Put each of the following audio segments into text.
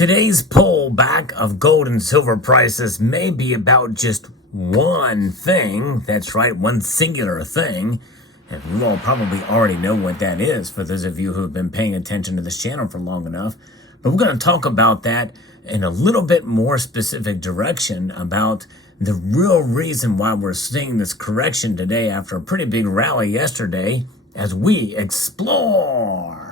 Today's pullback of gold and silver prices may be about just one thing. That's right, one singular thing. And you all probably already know what that is for those of you who have been paying attention to this channel for long enough. But we're going to talk about that in a little bit more specific direction about the real reason why we're seeing this correction today after a pretty big rally yesterday as we explore.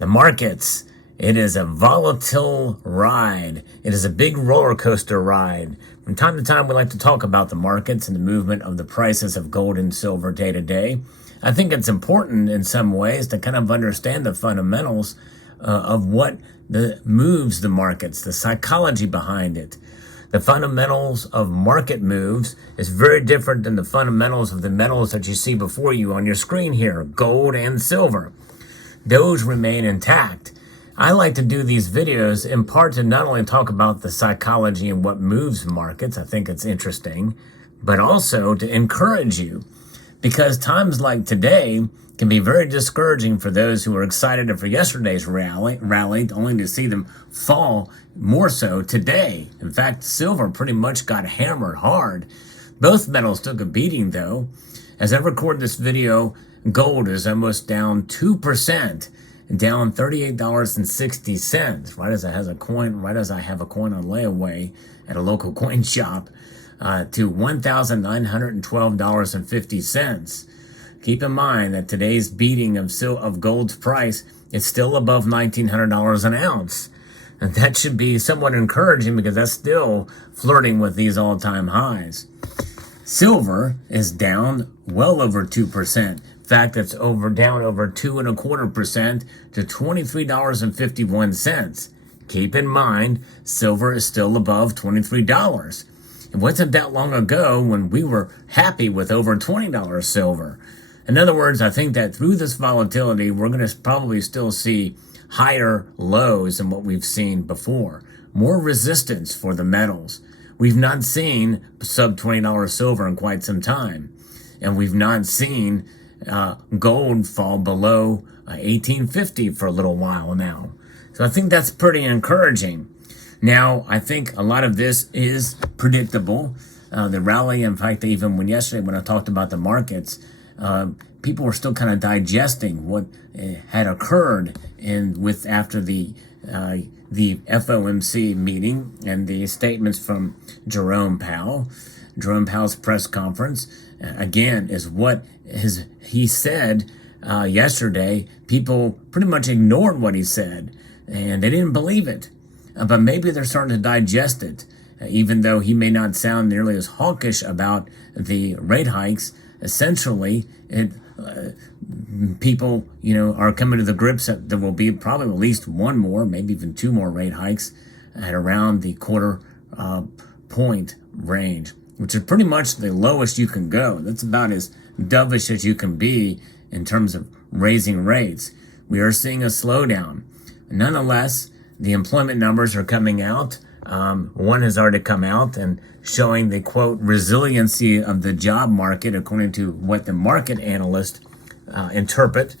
The markets, it is a volatile ride. It is a big roller coaster ride. From time to time, we like to talk about the markets and the movement of the prices of gold and silver day to day. I think it's important in some ways to kind of understand the fundamentals of what moves the markets, the psychology behind it. The fundamentals of market moves is very different than the fundamentals of the metals that you see before you on your screen here, gold and silver. Those remain intact. I like to do these videos in part to not only talk about the psychology and what moves markets, I think it's interesting, but also to encourage you. Because times like today can be very discouraging for those who are excited for yesterday's rally only to see them fall more so today. In fact, silver pretty much got hammered hard. Both metals took a beating though. As I record this video, gold is almost down 2%, down $38.60, right as I have a coin on layaway at a local coin shop, to $1,912.50. Keep in mind that today's beating of gold's price is still above $1,900 an ounce. And that should be somewhat encouraging because that's still flirting with these all-time highs. Silver is down well over 2%. In fact, it's down over 2.25% to $23.51. Keep in mind, silver is still above $23. It wasn't that long ago when we were happy with over $20 silver. In other words, I think that through this volatility, we're going to probably still see higher lows than what we've seen before. More resistance for the metals. We've not seen sub $20 silver in quite some time. And we've not seen gold fall below $18.50 for a little while now. So I think that's pretty encouraging. Now, I think a lot of this is predictable. The rally, in fact, even yesterday when I talked about the markets, people were still kind of digesting what had occurred after the FOMC meeting and the statements from Jerome Powell. Jerome Powell's press conference, again, is what he said yesterday. People pretty much ignored what he said, and they didn't believe it. But maybe they're starting to digest it, even though he may not sound nearly as hawkish about the rate hikes. Essentially, people, are coming to the grips that there will be probably at least one more, maybe even two more rate hikes at around the quarter point range, which is pretty much the lowest you can go. That's about as dovish as you can be in terms of raising rates. We are seeing a slowdown. Nonetheless, the employment numbers are coming out. One has already come out and showing the, quote, resiliency of the job market according to what the market analysts interpret.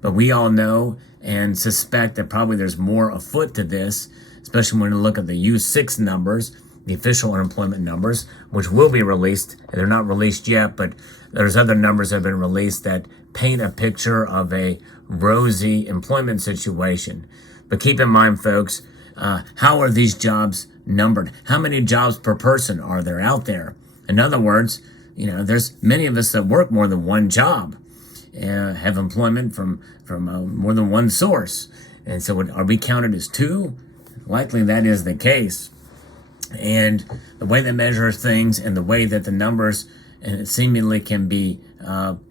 But we all know and suspect that probably there's more afoot to this, especially when we look at the U6 numbers, the official unemployment numbers, which will be released. They're not released yet, but there's other numbers that have been released that paint a picture of a rosy employment situation. But keep in mind, folks, how are these jobs numbered? How many jobs per person are there out there? In other words, there's many of us that work more than one job, have employment from more than one source. And so are we counted as two? Likely that is the case. And the way they measure things and the way that the numbers seemingly can be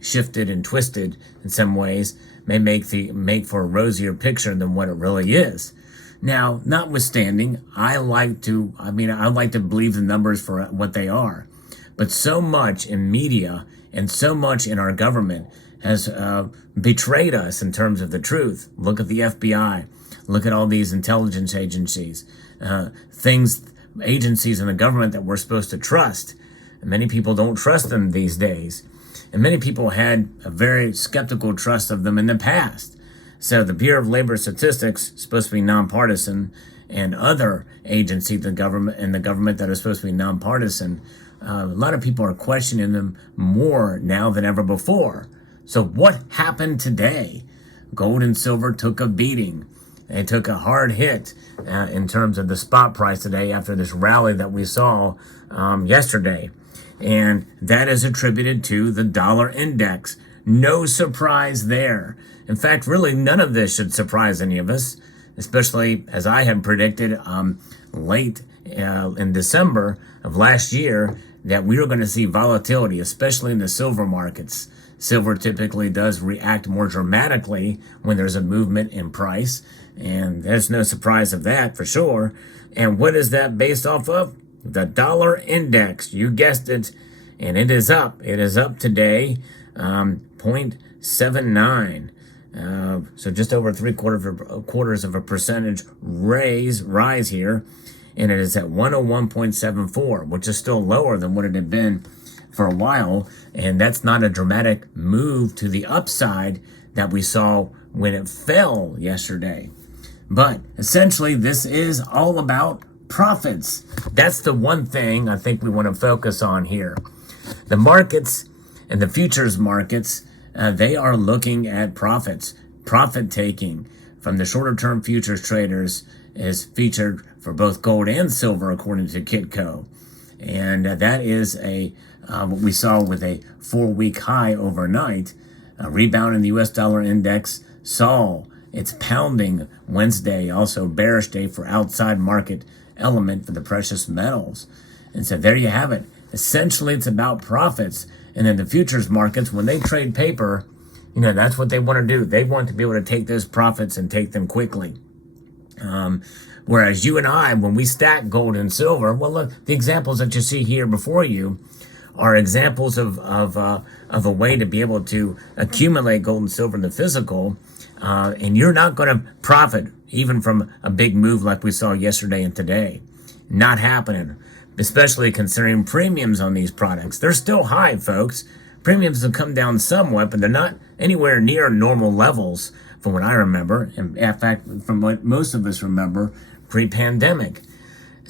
shifted and twisted in some ways may make for a rosier picture than what it really is. Now, notwithstanding, I like to believe the numbers for what they are. But so much in media and so much in our government has betrayed us in terms of the truth. Look at the FBI. Look at all these intelligence agencies. Things agencies in the government that we're supposed to trust. And many people don't trust them these days. And many people had a very skeptical trust of them in the past. So the Bureau of Labor Statistics is supposed to be nonpartisan, and other agencies in the government that are supposed to be nonpartisan, a lot of people are questioning them more now than ever before. So what happened today? Gold and silver took a beating. They took a hard hit in terms of the spot price today after this rally that we saw yesterday. And that is attributed to the dollar index. No surprise there. In fact, really none of this should surprise any of us, especially as I had predicted late in December of last year that we were going to see volatility, especially in the silver markets. Silver typically does react more dramatically when there's a movement in price, and there's no surprise of that for sure. And what is that based off of? The dollar index. You guessed it, and it is up. It is up today, 0.79. So just over 3/4 of a percentage rise here, and it is at 101.74, which is still lower than what it had been for a while, and that's not a dramatic move to the upside that we saw when it fell yesterday. But essentially, this is all about profits. That's the one thing I think we want to focus on here. The markets and the futures markets, they are looking at profits. Profit taking from the shorter term futures traders is featured for both gold and silver, according to Kitco. And that is what we saw with a 4-week high overnight. A rebound in the U.S. dollar index saw its pounding Wednesday, also bearish day for outside market element for the precious metals. And so there you have it. Essentially, it's about profits. And in the futures markets, when they trade paper, that's what they want to do. They want to be able to take those profits and take them quickly. Whereas you and I, when we stack gold and silver, well, look, the examples that you see here before you are examples of a way to be able to accumulate gold and silver in the physical, and you're not going to profit even from a big move like we saw yesterday and today. Not happening, especially considering premiums on these products. They're still high, folks. Premiums have come down somewhat, but they're not anywhere near normal levels from what I remember, and in fact, from what most of us remember pre-pandemic.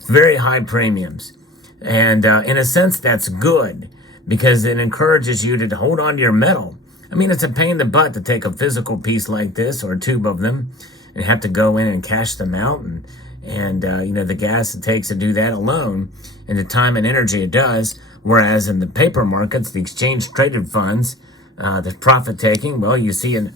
Very high premiums. And in a sense, that's good because it encourages you to hold on to your metal. I mean, it's a pain in the butt to take a physical piece like this or a tube of them and have to go in and cash them out. And the gas it takes to do that alone and the time and energy it does. Whereas in the paper markets, the exchange traded funds, the profit taking, well, you see a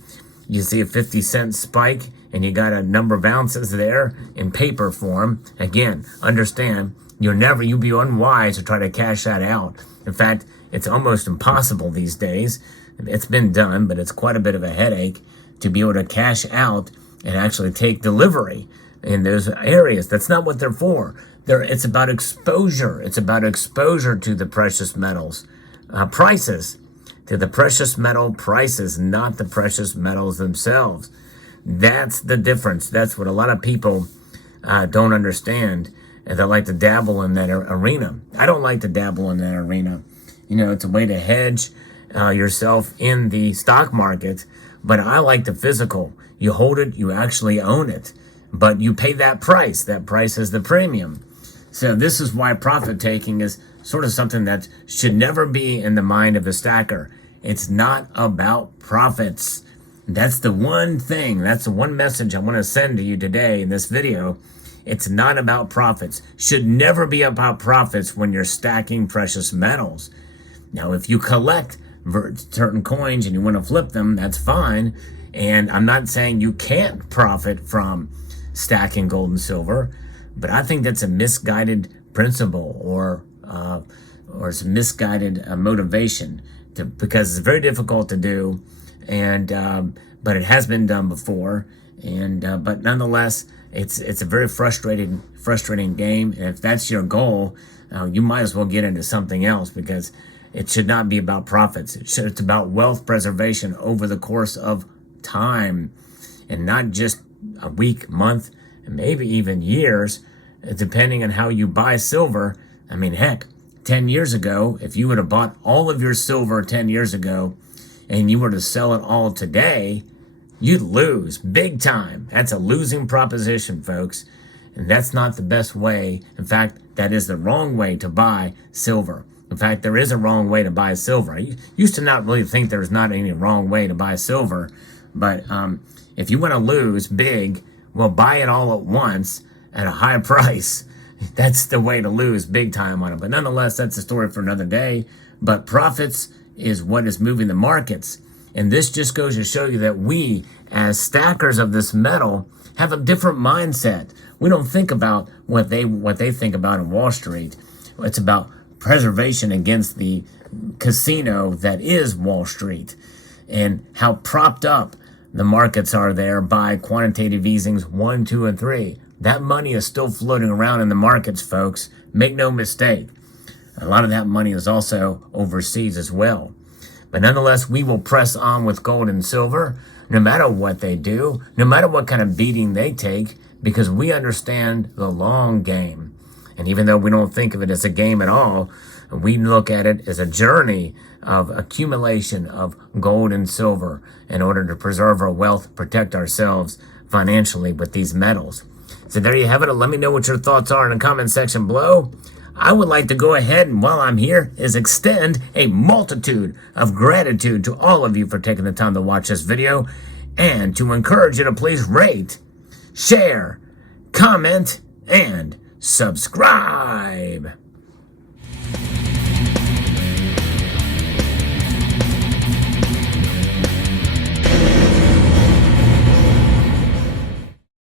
50-cent spike and you got a number of ounces there in paper form. Again, understand, you'll be unwise to try to cash that out. In fact, it's almost impossible these days. It's been done, but it's quite a bit of a headache to be able to cash out and actually take delivery in those areas. That's not what they're for. It's about exposure. It's about exposure to the precious metals prices, to the precious metal prices, not the precious metals themselves. That's the difference. That's what a lot of people don't understand, and they like to dabble in that arena. I don't like to dabble in that arena. It's a way to hedge yourself in the stock market, but I like the physical. You hold it, you actually own it, but you pay that price. That price is the premium. So this is why profit taking is sort of something that should never be in the mind of a stacker. It's not about profits. That's the one thing, that's the one message I want to send to you today in this video. It's not about profits. Should never be about profits when you're stacking precious metals. Now, if you collect certain coins and you want to flip them, that's fine. And I'm not saying you can't profit from stacking gold and silver, but I think that's a misguided principle or it's a misguided motivation because it's very difficult to do, and but it has been done before, and but nonetheless, it's a very frustrating game. And if that's your goal, you might as well get into something else because it should not be about profits. It's about wealth preservation over the course of time, and not just a week, month, and maybe even years. depending on how you buy silver. I mean, heck, 10 years ago, if you would have bought all of your silver 10 years ago and you were to sell it all today, you'd lose big time. That's a losing proposition, folks. And that's not the best way. In fact, that is the wrong way to buy silver. In fact, there is a wrong way to buy silver. I used to not really think there's not any wrong way to buy silver. But if you want to lose big, well, buy it all at once at a high price. That's the way to lose big time on it. But nonetheless, that's a story for another day. But profits is what is moving the markets. And this just goes to show you that we, as stackers of this metal, have a different mindset. We don't think about what they think about in Wall Street. It's about preservation against the casino that is Wall Street, and how propped up the markets are there by quantitative easings 1, 2, and 3. That money is still floating around in the markets, folks. Make no mistake. A lot of that money is also overseas as well. But nonetheless, we will press on with gold and silver, no matter what they do, no matter what kind of beating they take, because we understand the long game. And even though we don't think of it as a game at all, we look at it as a journey of accumulation of gold and silver in order to preserve our wealth, protect ourselves financially with these metals. So there you have it. Let me know what your thoughts are in the comment section below. I would like to go ahead and, while I'm here, is extend a multitude of gratitude to all of you for taking the time to watch this video, and to encourage you to please rate, share, comment, and subscribe.